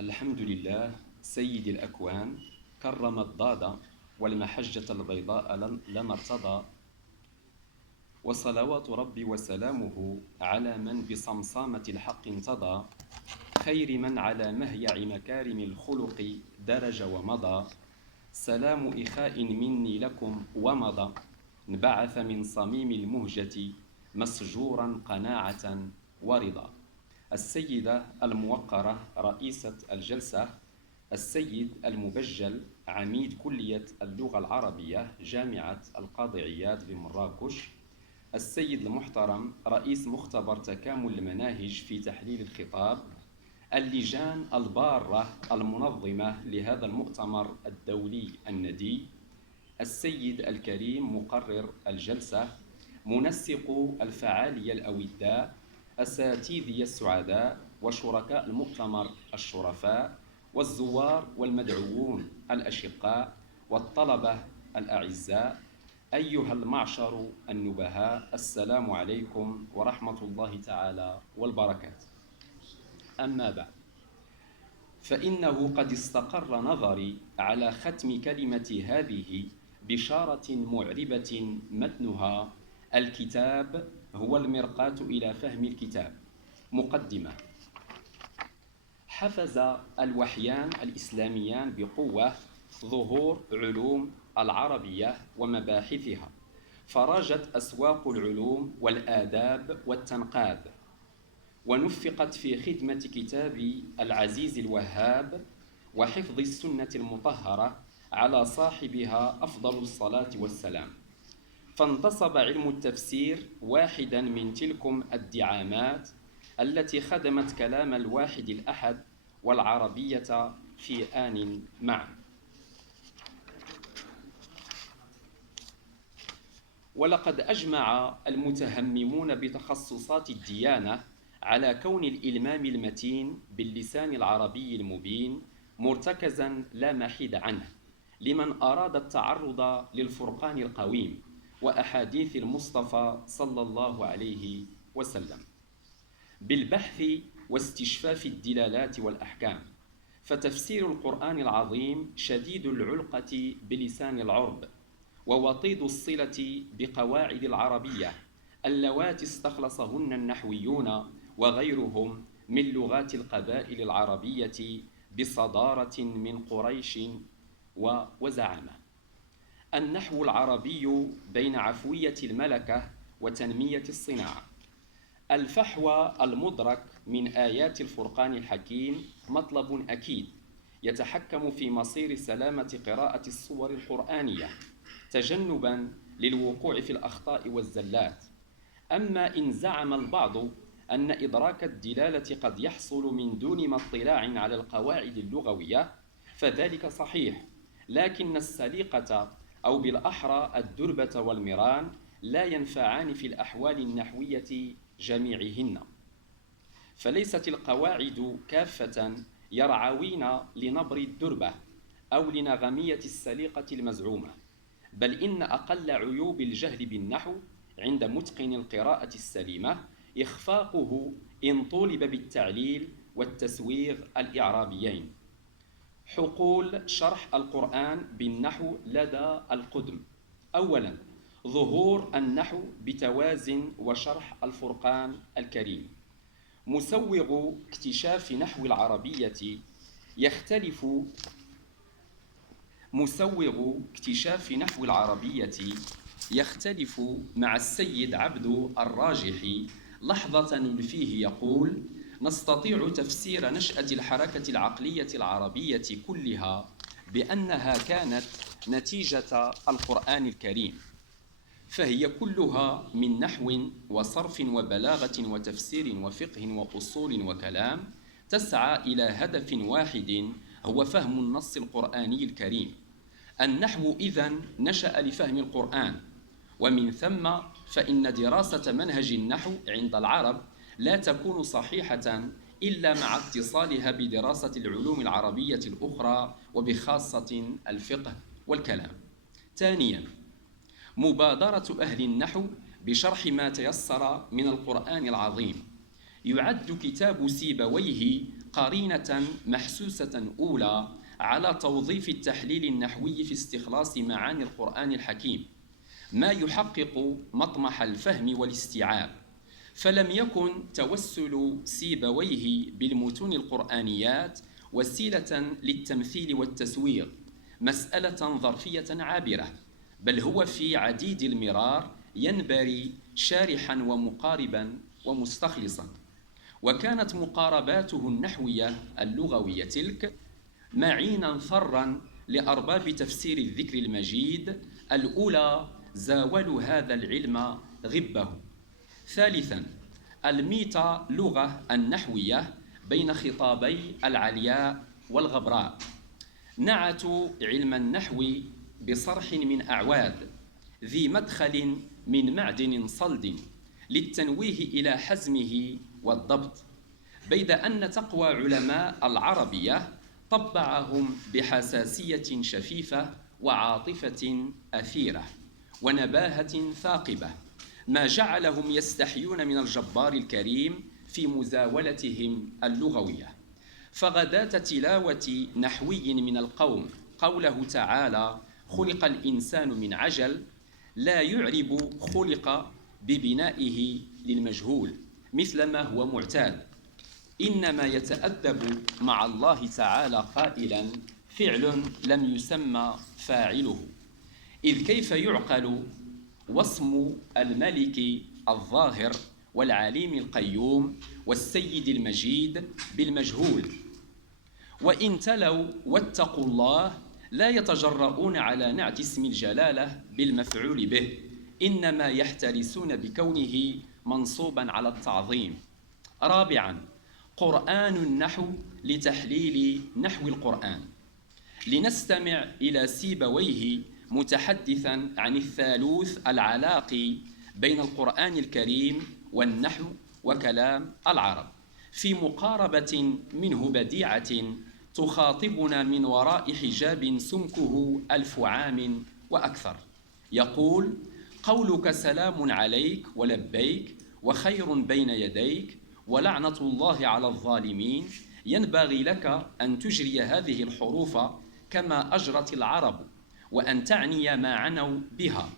الحمد لله سيد الأكوان كرم الضاد والمحجة البيضاء لنا ارتضى، وصلوات ربي وسلامه على من بصمصامة الحق انتضى، خير من على مهيع مكارم الخلق درج ومضى. سلام إخاء مني لكم ومضى، انبعث من صميم المهجة مسجورا قناعة ورضا. السيدة الموقرة رئيسة الجلسة، السيد المبجل عميد كلية اللغة العربية جامعة القاضي عياض بمراكش، السيد المحترم رئيس مختبر تكامل المناهج في تحليل الخطاب، اللجان البارة المنظمة لهذا المؤتمر الدولي الندي، السيد الكريم مقرر الجلسة، منسق الفعالية الأوداء، أساتذي السعداء وشركاء المؤتمر الشرفاء، والزوار والمدعوون الأشقاء، والطلبة الأعزاء، أيها المعشر النبهاء، السلام عليكم ورحمة الله تعالى والبركاته. أما بعد، فإنه قد استقر نظري على ختم كلمة هذه بشارة معربة متنها: الكتاب هو المرقاة إلى فهم الكتاب. مقدمة: حفز الوحيان الإسلاميان بقوة ظهور علوم العربية ومباحثها، فراجت أسواق العلوم والآداب والتنقاد، ونفقت في خدمة كتاب العزيز الوهاب وحفظ السنة المطهرة على صاحبها أفضل الصلاة والسلام. فانتصب علم التفسير واحدا من تلكم الدعامات التي خدمت كلام الواحد الأحد والعربية في آن معا. ولقد أجمع المتهممون بتخصصات الديانة على كون الإلمام المتين باللسان العربي المبين مرتكزا لا محيد عنه لمن أراد التعرض للفرقان القويم وأحاديث المصطفى صلى الله عليه وسلم بالبحث واستشفاف الدلالات والأحكام. فتفسير القرآن العظيم شديد العلقة بلسان العرب، ووطيد الصلة بقواعد العربية اللواتي استخلصهن النحويون وغيرهم من لغات القبائل العربية بصدارة من قريش وزعامة. النحو العربي بين عفوية الملكة وتنمية الصناعة. الفحوى المدرك من آيات الفرقان الحكيم مطلب أكيد يتحكم في مصير سلامة قراءة الصور القرآنية تجنباً للوقوع في الأخطاء والزلات. أما إن زعم البعض أن إدراك الدلالة قد يحصل من دون ما اطلاع على القواعد اللغوية فذلك صحيح، لكن السليقة أو بالأحرى الدربة والمران لا ينفعان في الأحوال النحوية جميعهن. فليست القواعد كافة يرعوين لنبر الدربة أو لنغمية السليقة المزعومة، بل إن أقل عيوب الجهل بالنحو عند متقن القراءة السليمة إخفاقه إن طولب بالتعليل والتسويغ الإعرابيين. حقول شرح القرآن بالنحو لدى القدم: أولاً، ظهور النحو بتوازن وشرح الفرقان الكريم. مسوغ اكتشاف نحو العربية يختلف مع السيد عبد الراجحي لحظة فيه يقول: نستطيع تفسير نشأة الحركة العقلية العربية كلها بأنها كانت نتيجة القرآن الكريم، فهي كلها من نحو وصرف وبلاغة وتفسير وفقه وأصول وكلام تسعى إلى هدف واحد هو فهم النص القرآني الكريم. النحو إذن نشأ لفهم القرآن، ومن ثم فإن دراسة منهج النحو عند العرب لا تكون صحيحة إلا مع اتصالها بدراسة العلوم العربية الأخرى وبخاصة الفقه والكلام. ثانياً، مبادرة أهل النحو بشرح ما تيسر من القرآن العظيم. يعد كتاب سيبويه قرينة محسوسة أولى على توظيف التحليل النحوي في استخلاص معاني القرآن الحكيم، ما يحقق مطمح الفهم والاستيعاب. فلم يكن توسل سيبويه بالمتون القرآنيات وسيلة للتمثيل والتسوير مسألة ظرفية عابرة، بل هو في عديد المرار ينبري شارحا ومقاربا ومستخلصا. وكانت مقارباته النحوية اللغوية تلك معينا ثرا لأرباب تفسير الذكر المجيد الأولى زاولوا هذا العلم غبه. ثالثا، الميتا لغة النحوية بين خطابي العلياء والغبراء، نعتوا علم النحو بصرح من أعواد ذي مدخل من معدن صلد للتنويه إلى حزمه والضبط، بيد أن تقوى علماء العربية طبعهم بحساسية شفيفة وعاطفة أثيرة ونباهة ثاقبة، ما جعلهم يستحيون من الجبار الكريم في مزاولتهم اللغوية. فغداة تلاوة نحوي من القوم قوله تعالى: خلق الإنسان من عجل، لا يعرب خلق ببنائه للمجهول مثل ما هو معتاد، إنما يتأدب مع الله تعالى قائلا: فعل لم يسمى فاعله. إذ كيف يعقل واسم الملك الظاهر والعليم القيوم والسيد المجيد بالمجهول؟ وإن تلوا واتقوا الله لا يتجرؤون على نعت اسم الجلالة بالمفعول به، إنما يحترسون بكونه منصوبا على التعظيم. رابعا، قرآن النحو لتحليل نحو القرآن. لنستمع إلى سيبويه متحدثا عن الثالوث العلاقي بين القرآن الكريم والنحو وكلام العرب، في مقاربة منه بديعة تخاطبنا من وراء حجاب سمكه 1000 عام وأكثر. يقول: قولك سلام عليك ولبيك وخير بين يديك ولعنة الله على الظالمين، ينبغي لك أن تجري هذه الحروف كما أجرت العرب، وأن تعني ما عنوا بها،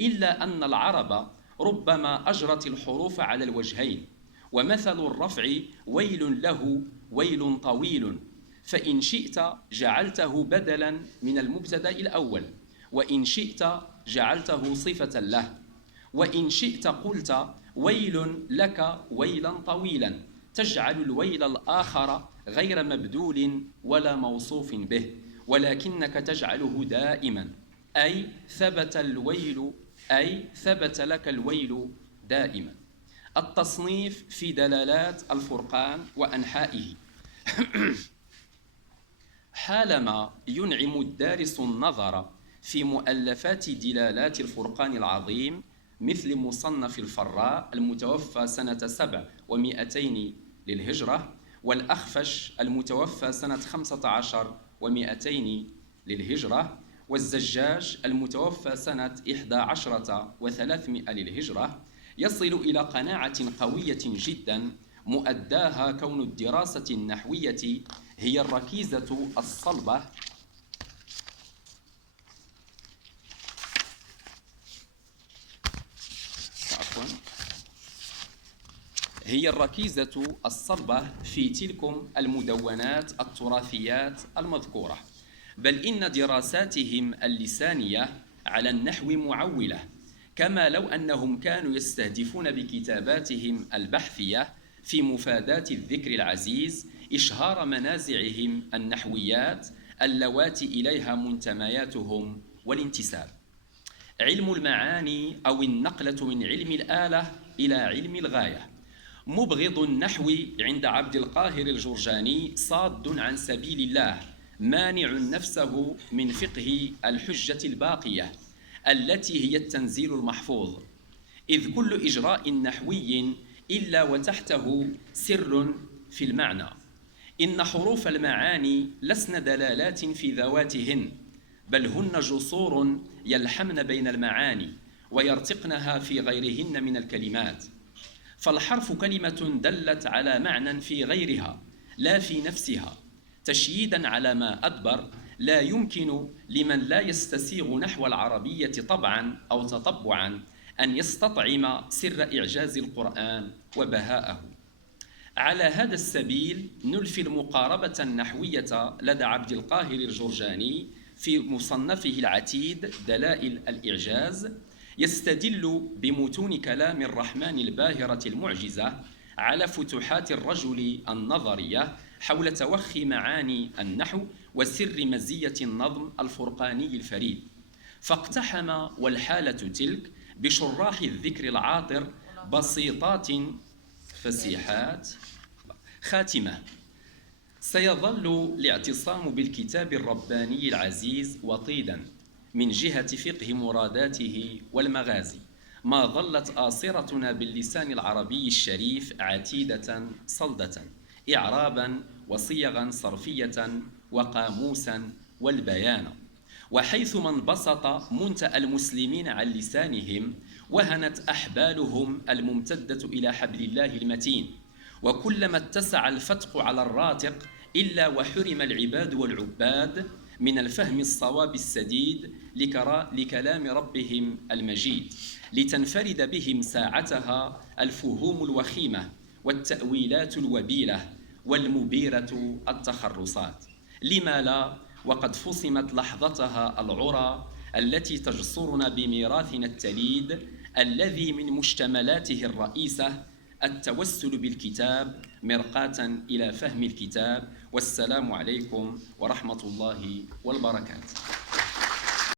إلا أن العرب ربما أجرت الحروف على الوجهين، ومثل الرفع ويل له ويل طويل، فإن شئت جعلته بدلا من المبتدأ الأول، وإن شئت جعلته صفة له، وإن شئت قلت ويل لك ويلا طويلا، تجعل الويل الآخر غير مبدول ولا موصوف به، ولكنك تجعله دائما، أي ثبت الويل، أي ثبت لك الويل دائما. التصنيف في دلالات الفرقان وأنحائه. حالما ينعم الدارس النظر في مؤلفات دلالات الفرقان العظيم مثل مصنف الفراء المتوفى سنة 700 للهجرة، والأخفش المتوفى سنة 15 و200 للهجرة، والزجاج المتوفى سنة 11 و300 للهجرة، يصل إلى قناعة قوية جدا مؤداها كون الدراسة النحوية هي الركيزة الصلبة في تلكم المدونات التراثيات المذكورة، بل إن دراساتهم اللسانية على النحو معولة، كما لو أنهم كانوا يستهدفون بكتاباتهم البحثية في مفادات الذكر العزيز إشهار منازعهم النحويات اللواتي إليها منتمياتهم والانتساب. علم المعاني أو النقلة من علم الآلة إلى علم الغاية. مبغض النحو عند عبد القاهر الجرجاني صاد عن سبيل الله، مانع نفسه من فقه الحجة الباقية التي هي التنزيل المحفوظ، إذ كل إجراء نحوي إلا وتحته سر في المعنى. إن حروف المعاني لسن دلالات في ذواتهن، بل هن جسور يلحمن بين المعاني ويرتقنها في غيرهن من الكلمات. فالحرف كلمة دلت على معنى في غيرها، لا في نفسها. تشييدا على ما أدبر، لا يمكن لمن لا يستسيغ نحو العربية طبعا أو تطبعا أن يستطعم سر إعجاز القرآن وبهاءه. على هذا السبيل نلفي المقاربة النحوية لدى عبد القاهر الجرجاني في مصنفه العتيد دلائل الإعجاز، يستدل بمتون كلام الرحمن الباهرة المعجزة على فتوحات الرجل النظرية حول توخي معاني النحو وسر مزية النظم الفرقاني الفريد، فاقتحم والحالة تلك بشراح الذكر العاطر بسيطات فسيحات. خاتمة: سيظل الاعتصام بالكتاب الرباني العزيز وطيدا من جهة فقه مراداته والمغازي، ما ظلت آصرتنا باللسان العربي الشريف عتيدة صلدة، إعرابا وصيغا صرفية وقاموسا والبيان. وحيثما انبسط منتأى المسلمين عن لسانهم، وهنت أحبالهم الممتدة إلى حبل الله المتين، وكلما اتسع الفتق على الراتق إلا وحرم العباد والعباد من الفهم الصواب السديد لكلام ربهم المجيد، لتنفرد بهم ساعتها الفهوم الوخيمة والتأويلات الوبيلة والمبيرة التخرصات. لما لا، وقد فصمت لحظتها العرى التي تجسرنا بميراثنا التليد الذي من مشتملاته الرئيسة التوسل بالكتاب مرقاة إلى فهم الكتاب. والسلام عليكم ورحمة الله وبركاته.